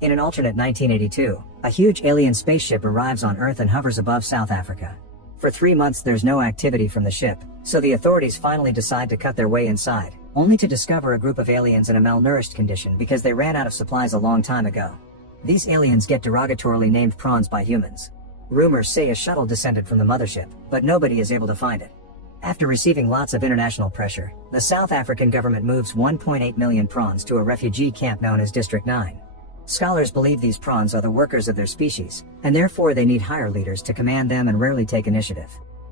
In an alternate 1982, a huge alien spaceship arrives on Earth and hovers above South Africa. For 3 months there's no activity from the ship, so the authorities finally decide to cut their way inside, only to discover a group of aliens in a malnourished condition because they ran out of supplies a long time ago. These aliens get derogatorily named prawns by humans. Rumors say a shuttle descended from the mothership, but nobody is able to find it. After receiving lots of international pressure, the South African government moves 1.8 million prawns to a refugee camp known as District 9. Scholars believe these prawns are the workers of their species, and therefore they need higher leaders to command them and rarely take initiative.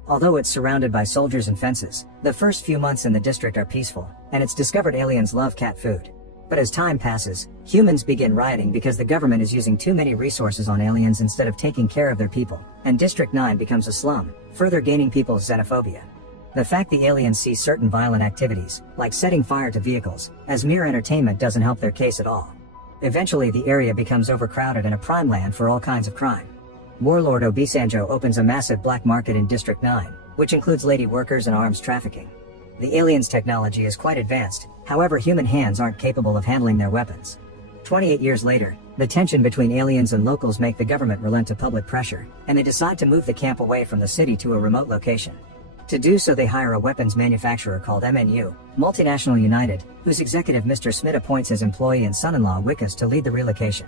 Although it's surrounded by soldiers and fences, the first few months in the district are peaceful, and it's discovered aliens love cat food. But as time passes, humans begin rioting because the government is using too many resources on aliens instead of taking care of their people, and District 9 becomes a slum, further gaining people's xenophobia. The fact the aliens see certain violent activities, like setting fire to vehicles, as mere entertainment doesn't help their case at all. Eventually the area becomes overcrowded and a prime land for all kinds of crime. Warlord Obasanjo opens a massive black market in District 9, which includes lady workers and arms trafficking. The aliens' technology is quite advanced, however human hands aren't capable of handling their weapons. 28 years later, the tension between aliens and locals make the government relent to public pressure, and they decide to move the camp away from the city to a remote location. To do so they hire a weapons manufacturer called MNU, Multinational United, whose executive Mr. Smith appoints his employee and son-in-law Wikus to lead the relocation.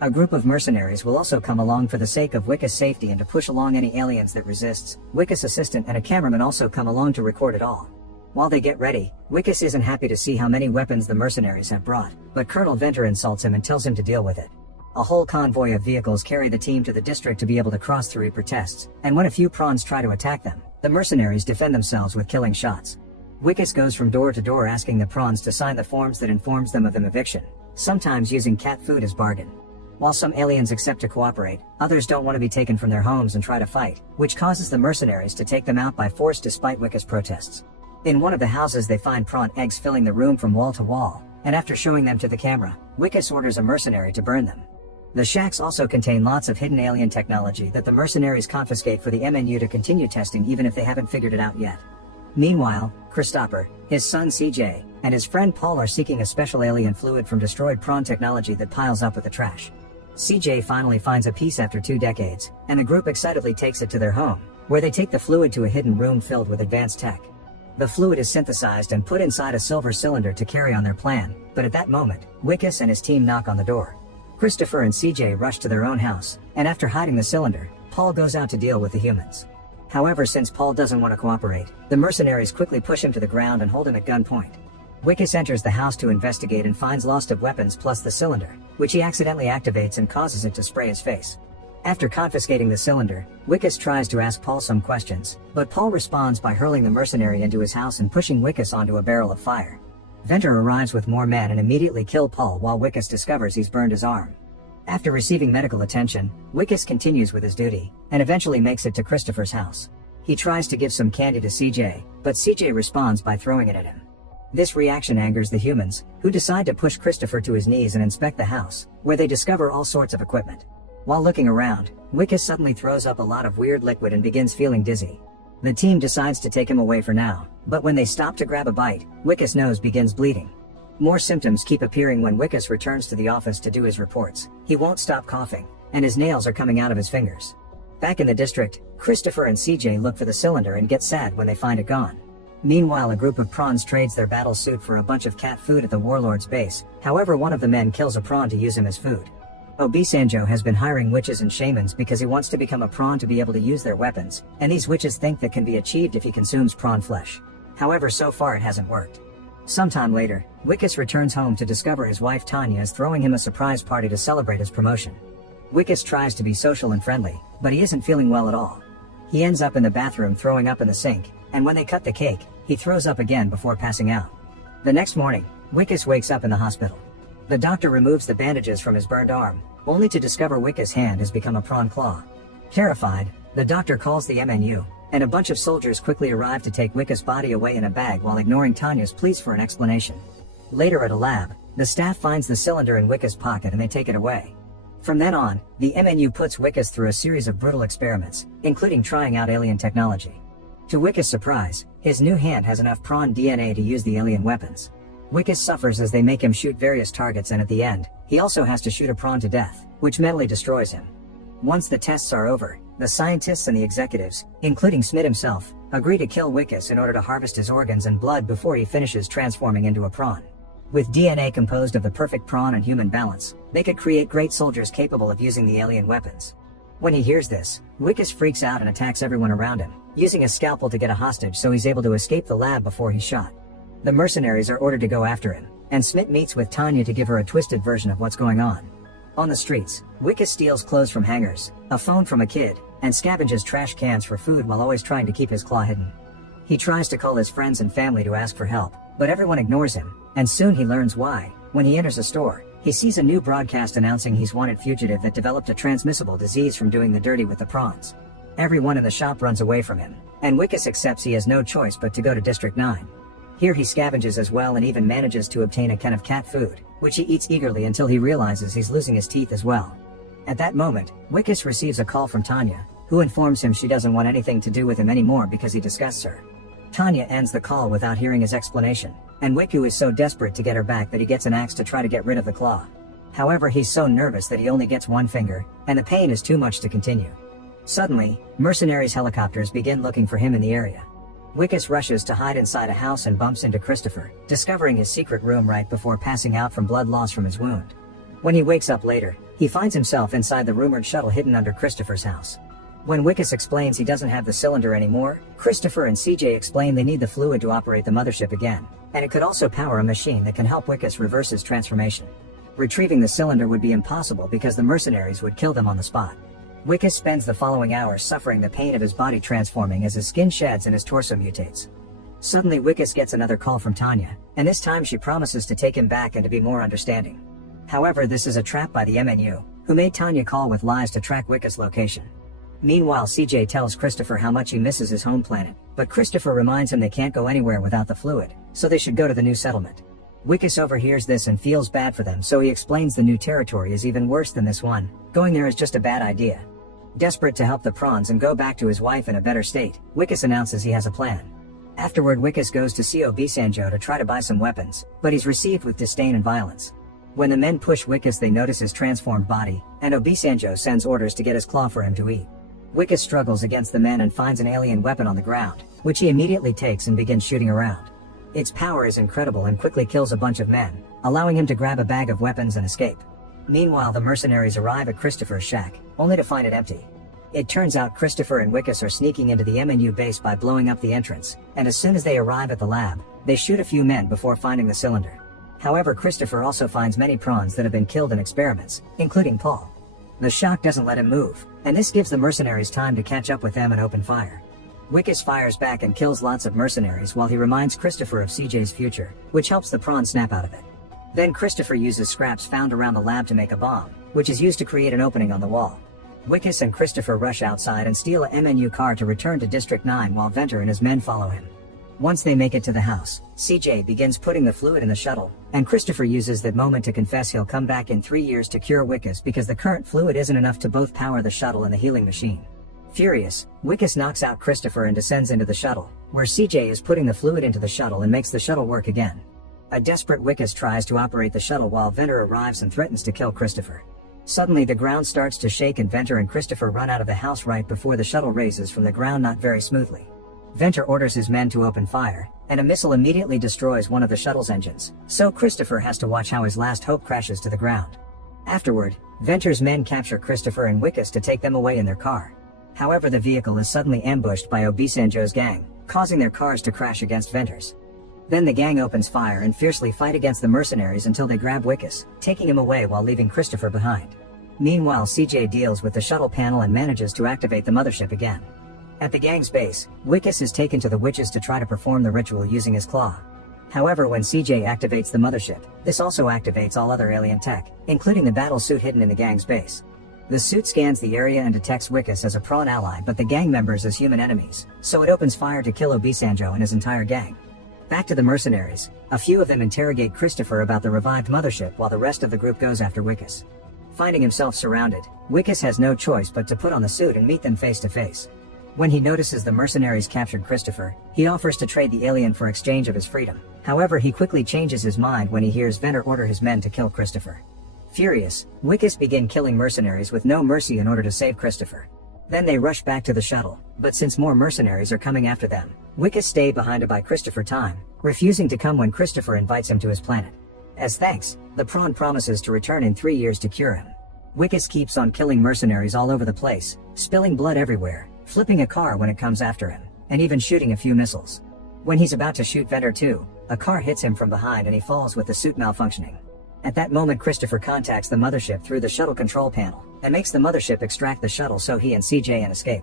A group of mercenaries will also come along for the sake of Wikus' safety and to push along any aliens that resists. Wikus' assistant and a cameraman also come along to record it all. While they get ready, Wikus isn't happy to see how many weapons the mercenaries have brought, but Colonel Venter insults him and tells him to deal with it. A whole convoy of vehicles carry the team to the district to be able to cross through protests, and when a few prawns try to attack them, the mercenaries defend themselves with killing shots. Wikus goes from door to door asking the prawns to sign the forms that informs them of an eviction, sometimes using cat food as bargain. While some aliens accept to cooperate, others don't want to be taken from their homes and try to fight, which causes the mercenaries to take them out by force despite Wikus' protests. In one of the houses they find prawn eggs filling the room from wall to wall, and after showing them to the camera, Wikus orders a mercenary to burn them. The shacks also contain lots of hidden alien technology that the mercenaries confiscate for the MNU to continue testing even if they haven't figured it out yet. Meanwhile, Christopher, his son CJ, and his friend Paul are seeking a special alien fluid from destroyed prawn technology that piles up with the trash. CJ finally finds a piece after 2 decades, and the group excitedly takes it to their home, where they take the fluid to a hidden room filled with advanced tech. The fluid is synthesized and put inside a silver cylinder to carry on their plan, but at that moment, Wikus and his team knock on the door. Christopher and CJ rush to their own house, and after hiding the cylinder, Paul goes out to deal with the humans. However, since Paul doesn't want to cooperate, the mercenaries quickly push him to the ground and hold him at gunpoint. Wikus enters the house to investigate and finds lots of weapons plus the cylinder, which he accidentally activates and causes it to spray his face. After confiscating the cylinder, Wikus tries to ask Paul some questions, but Paul responds by hurling the mercenary into his house and pushing Wikus onto a barrel of fire. Venter arrives with more men and immediately kill Paul while Wikus discovers he's burned his arm. After receiving medical attention, Wikus continues with his duty, and eventually makes it to Christopher's house. He tries to give some candy to CJ, but CJ responds by throwing it at him. This reaction angers the humans, who decide to push Christopher to his knees and inspect the house, where they discover all sorts of equipment. While looking around, Wikus suddenly throws up a lot of weird liquid and begins feeling dizzy. The team decides to take him away for now, but when they stop to grab a bite, Wikus' nose begins bleeding. More symptoms keep appearing when Wikus returns to the office to do his reports. He won't stop coughing, and his nails are coming out of his fingers. Back in the district, Christopher and CJ look for the cylinder and get sad when they find it gone. Meanwhile, a group of prawns trades their battle suit for a bunch of cat food at the warlord's base. However, one of the men kills a prawn to use him as food. Obasanjo has been hiring witches and shamans because he wants to become a prawn to be able to use their weapons, and these witches think that can be achieved if he consumes prawn flesh. However, so far it hasn't worked. Sometime later, Wikus returns home to discover his wife Tanya is throwing him a surprise party to celebrate his promotion. Wikus tries to be social and friendly, but he isn't feeling well at all. He ends up in the bathroom throwing up in the sink, and when they cut the cake, he throws up again before passing out. The next morning, Wikus wakes up in the hospital. The doctor removes the bandages from his burned arm, only to discover Wikus' hand has become a prawn claw. Terrified, the doctor calls the MNU, and a bunch of soldiers quickly arrive to take Wikus' body away in a bag while ignoring Tanya's pleas for an explanation. Later at a lab, the staff finds the cylinder in Wikus' pocket and they take it away. From then on, the MNU puts Wikus through a series of brutal experiments, including trying out alien technology. To Wikus' surprise, his new hand has enough prawn DNA to use the alien weapons. Wikus suffers as they make him shoot various targets, and at the end, he also has to shoot a prawn to death, which mentally destroys him. Once the tests are over, the scientists and the executives, including Smith himself, agree to kill Wikus in order to harvest his organs and blood before he finishes transforming into a prawn. With DNA composed of the perfect prawn and human balance, they could create great soldiers capable of using the alien weapons. When he hears this, Wikus freaks out and attacks everyone around him, using a scalpel to get a hostage so he's able to escape the lab before he's shot. The mercenaries are ordered to go after him, and Smith meets with Tanya to give her a twisted version of what's going on. On the streets, Wikus steals clothes from hangers, a phone from a kid, and scavenges trash cans for food while always trying to keep his claw hidden. He tries to call his friends and family to ask for help, but everyone ignores him, and soon he learns why. When he enters a store, he sees a new broadcast announcing he's wanted fugitive that developed a transmissible disease from doing the dirty with the prawns. Everyone in the shop runs away from him, and Wikus accepts he has no choice but to go to District 9. Here he scavenges as well and even manages to obtain a can of cat food, which he eats eagerly until he realizes he's losing his teeth as well. At that moment, Wikus receives a call from Tanya, who informs him she doesn't want anything to do with him anymore because he disgusts her. Tanya ends the call without hearing his explanation, and Wikus is so desperate to get her back that he gets an axe to try to get rid of the claw. However, he's so nervous that he only gets one finger, and the pain is too much to continue. Suddenly, mercenaries' helicopters begin looking for him in the area. Wikus rushes to hide inside a house and bumps into Christopher, discovering his secret room right before passing out from blood loss from his wound. When he wakes up later, he finds himself inside the rumored shuttle hidden under Christopher's house. When Wikus explains he doesn't have the cylinder anymore, Christopher and CJ explain they need the fluid to operate the mothership again, and it could also power a machine that can help Wikus reverse his transformation. Retrieving the cylinder would be impossible because the mercenaries would kill them on the spot. Wikus spends the following hours suffering the pain of his body transforming as his skin sheds and his torso mutates. Suddenly Wikus gets another call from Tanya, and this time she promises to take him back and to be more understanding. However, this is a trap by the MNU, who made Tanya call with lies to track Wikus' location. Meanwhile, CJ tells Christopher how much he misses his home planet, but Christopher reminds him they can't go anywhere without the fluid, so they should go to the new settlement. Wikus overhears this and feels bad for them, so he explains the new territory is even worse than this one. Going there is just a bad idea. Desperate to help the prawns and go back to his wife in a better state, Wikus announces he has a plan. Afterward, Wikus goes to see Obisanjo to try to buy some weapons, but he's received with disdain and violence. When the men push Wikus, they notice his transformed body, and Obisanjo sends orders to get his claw for him to eat. Wikus struggles against the men and finds an alien weapon on the ground, which he immediately takes and begins shooting around. Its power is incredible and quickly kills a bunch of men, allowing him to grab a bag of weapons and escape. Meanwhile, the mercenaries arrive at Christopher's shack, only to find it empty. It turns out Christopher and Wikus are sneaking into the MNU base by blowing up the entrance, and as soon as they arrive at the lab, they shoot a few men before finding the cylinder. However, Christopher also finds many prawns that have been killed in experiments, including Paul. The shock doesn't let him move, and this gives the mercenaries time to catch up with them and open fire. Wikus fires back and kills lots of mercenaries while he reminds Christopher of CJ's future, which helps the prawn snap out of it. Then Christopher uses scraps found around the lab to make a bomb, which is used to create an opening on the wall. Wikus and Christopher rush outside and steal a MNU car to return to District 9 while Venter and his men follow him. Once they make it to the house, CJ begins putting the fluid in the shuttle, and Christopher uses that moment to confess he'll come back in 3 years to cure Wikus because the current fluid isn't enough to both power the shuttle and the healing machine. Furious, Wikus knocks out Christopher and descends into the shuttle, where CJ is putting the fluid into the shuttle and makes the shuttle work again. A desperate Wikus tries to operate the shuttle while Venter arrives and threatens to kill Christopher. Suddenly the ground starts to shake and Venter and Christopher run out of the house right before the shuttle raises from the ground not very smoothly. Venter orders his men to open fire, and a missile immediately destroys one of the shuttle's engines, so Christopher has to watch how his last hope crashes to the ground. Afterward, Venter's men capture Christopher and Wikus to take them away in their car. However, the vehicle is suddenly ambushed by Obisanjo's gang, causing their cars to crash against Venter's. Then the gang opens fire and fiercely fight against the mercenaries until they grab Wikus, taking him away while leaving Christopher behind. Meanwhile, CJ deals with the shuttle panel and manages to activate the mothership again. At the gang's base, Wikus is taken to the witches to try to perform the ritual using his claw. However, when CJ activates the mothership, this also activates all other alien tech, including the battle suit hidden in the gang's base. The suit scans the area and detects Wikus as a prawn ally but the gang members as human enemies, so it opens fire to kill Obisanjo and his entire gang. Back to the mercenaries, a few of them interrogate Christopher about the revived mothership while the rest of the group goes after Wikus. Finding himself surrounded, Wikus has no choice but to put on the suit and meet them face to face. When he notices the mercenaries captured Christopher, he offers to trade the alien for exchange of his freedom. However, he quickly changes his mind when he hears Venter order his men to kill Christopher. Furious, Wikus begin killing mercenaries with no mercy in order to save Christopher. Then they rush back to the shuttle, but since more mercenaries are coming after them, Wikus stay behind to buy Christopher time, refusing to come when Christopher invites him to his planet. As thanks, the prawn promises to return in 3 years to cure him. Wikus keeps on killing mercenaries all over the place, spilling blood everywhere, flipping a car when it comes after him, and even shooting a few missiles. When he's about to shoot Venter too, a car hits him from behind and he falls with the suit malfunctioning. At that moment, Christopher contacts the mothership through the shuttle control panel, and makes the mothership extract the shuttle so he and CJ can escape.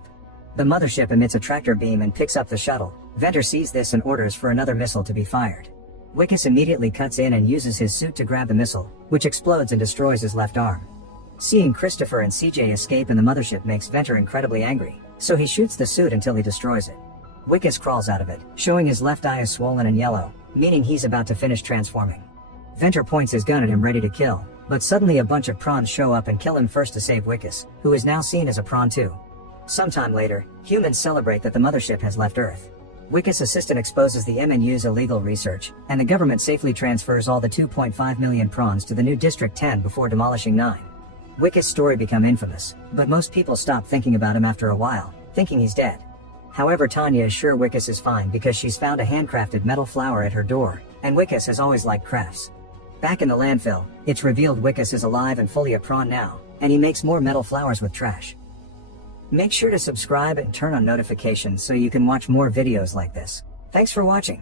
The mothership emits a tractor beam and picks up the shuttle. Venter sees this and orders for another missile to be fired. Wikus immediately cuts in and uses his suit to grab the missile, which explodes and destroys his left arm. Seeing Christopher and CJ escape in the mothership makes Venter incredibly angry, so he shoots the suit until he destroys it. Wikus crawls out of it, showing his left eye is swollen and yellow, meaning he's about to finish transforming. Venter points his gun at him ready to kill, but suddenly a bunch of prawns show up and kill him first to save Wikus, who is now seen as a prawn too. Sometime later, humans celebrate that the mothership has left Earth. Wikus' assistant exposes the MNU's illegal research, and the government safely transfers all the 2.5 million prawns to the new District 10 before demolishing 9. Wikus' story become infamous, but most people stop thinking about him after a while, thinking he's dead. However, Tanya is sure Wikus is fine because she's found a handcrafted metal flower at her door, and Wikus has always liked crafts. Back in the landfill, it's revealed Wikus is alive and fully a prawn now, and he makes more metal flowers with trash. Make sure to subscribe and turn on notifications so you can watch more videos like this. Thanks for watching.